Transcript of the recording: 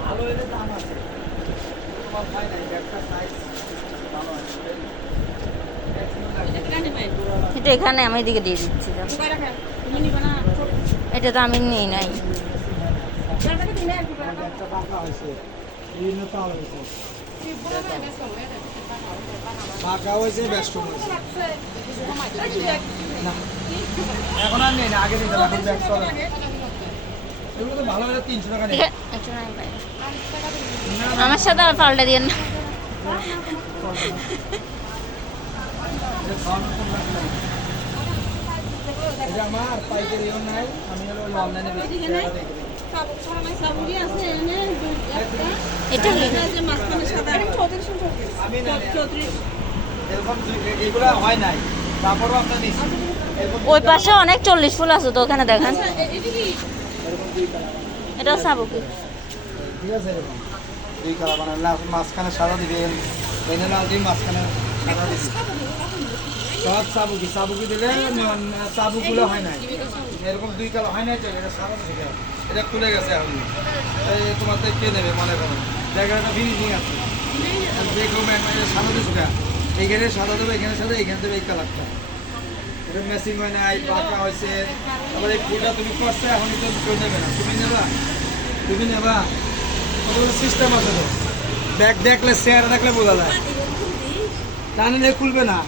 ভালো এর দাম আছে তোমার ভাই নাই একটা সাইজ ভালো আছে এটা এখানে আমি এদিকে দিয়ে দিচ্ছি এটা তো আমি নিই নাই একটা পাকা হয়েছে বিভিন্ন তাল হয়েছে পাকা হয়েছে ব্যস্ত হয়েছে না এখন আর নেই না আগে দিতে এখন ব্যাগ চলে এগুলো তো ভালো হলে 300 টাকা নেই আমার সাথে আর পাল্টে দিয়ে না এটা আমার পাইকারিও নাই আমি হলো অনলাইনে বেশি এটা কি এরকম এগুলো হয় নাই তারপরও আপনার নিচ্ছি ওই পাশে অনেক 40 ফুল আছে তো ওখানে দেখেন এটাও সাবুকি ঠিক আছে এরকম দুই কালার বানালে মাঝখানে সাদা দিবে এনে লাল দিয়ে মাঝখানে সাদা দিবে সব সাবুকি সাবুকি দিলে সাবুকগুলো হয় নাই এরকম দুই কালার হয় নাই তো এটা সাদা থেকে এটা খুলে গেছে এখন এই তোমার থেকে কে নেবে মনে করো জায়গাটা ফিনিশিং আছে দেখো ম্যাম সাদা দিচ্ছ এইখানে সাদা দেবে এখানে সাদা এখানে দেবে এই কালারটা এটা ম্যাচিং হয় নাই পাকা হয়েছে আবার এই ফুলটা তুমি করছো এখন তো কেউ নেবে না তুমি নেবা সিস্টেম আছে তো ব্যাগ দেখলে চেয়ার দেখলে বোঝা যায় তা নিলে খুলবে না